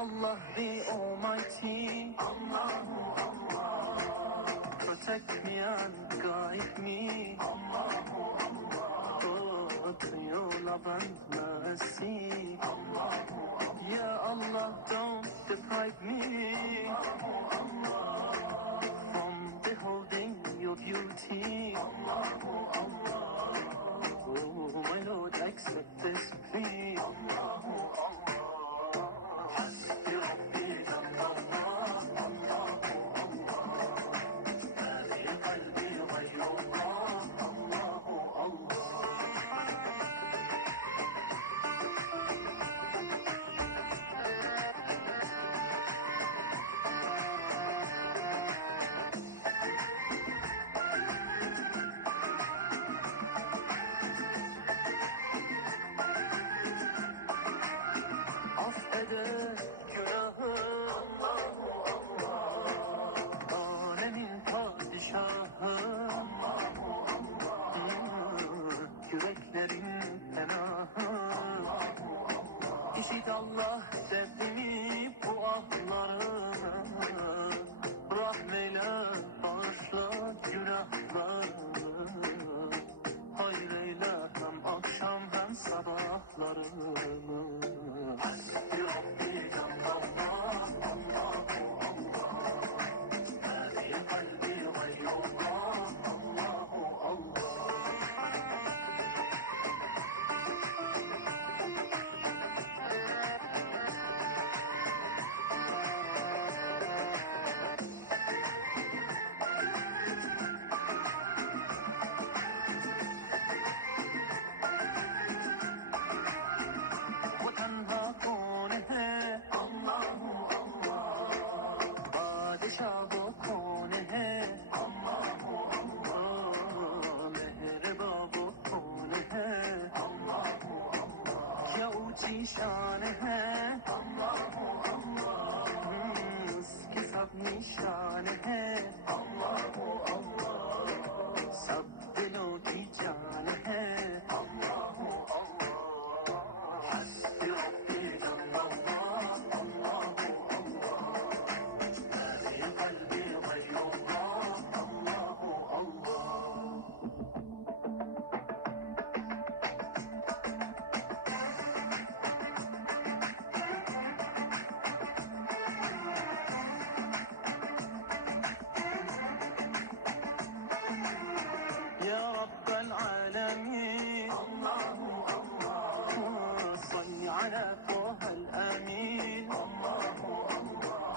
Allah the Almighty, Allahu Allah, protect me and guide me, Allahu Allah, oh, to your love and mercy, Allahu Allah, Ya Allah, don't deprive me, Allahu Allah, from beholding your beauty, Allahu Allah, oh my Lord, accept this plea, Allahu Allah. حسبي ربي جل الله الله الله ما في قلبي غير الله الله الله affeder günahı Allahu Allah, alemin padişahı Allahu Allah, yüreklerin penahı Allahu Allah, işit Allah derdimi bu ahlarını, rahmeyle bağışla günahlarını, hayreyle hem akşam hem sabahlarını. Hasbi Rabbi Cennet Allahu Allah, ma fi kalbi gayrullah Allahu Allah. शान है अल्लाह अल्लाह, उसकी सब निशान है अल्लाह अल्लाह, सब दिलों की जान है अल्लाह अल्लाह। हस्बी रब्बी जल्लल्लाह अल्लाह अल्लाह, मा फी क़ल्बी ग़यरुल्लाह अल्लाह अल्लाह। يا رب العالمين الله الله، صل على طه الأمين الله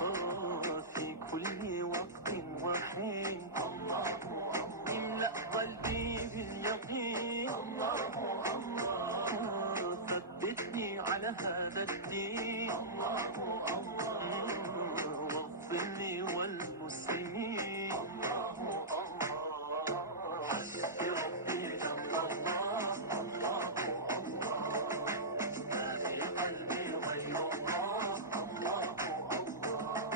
الله، في كل وقت وحين الله الله، املأ قلبي باليقين الله الله، ثبتني على هذا الدين الله الله، واغفر لي والمسلمين الله الله. حسبي ربي جل الله الله الله، ما في قلبي غير الله الله الله،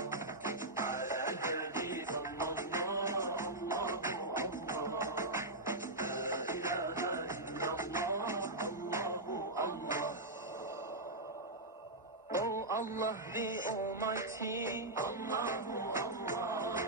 على الهادي صلى الله الله الله، لا إله إلا الله الله الله. Oh Allah the Almighty, Allahu Allah,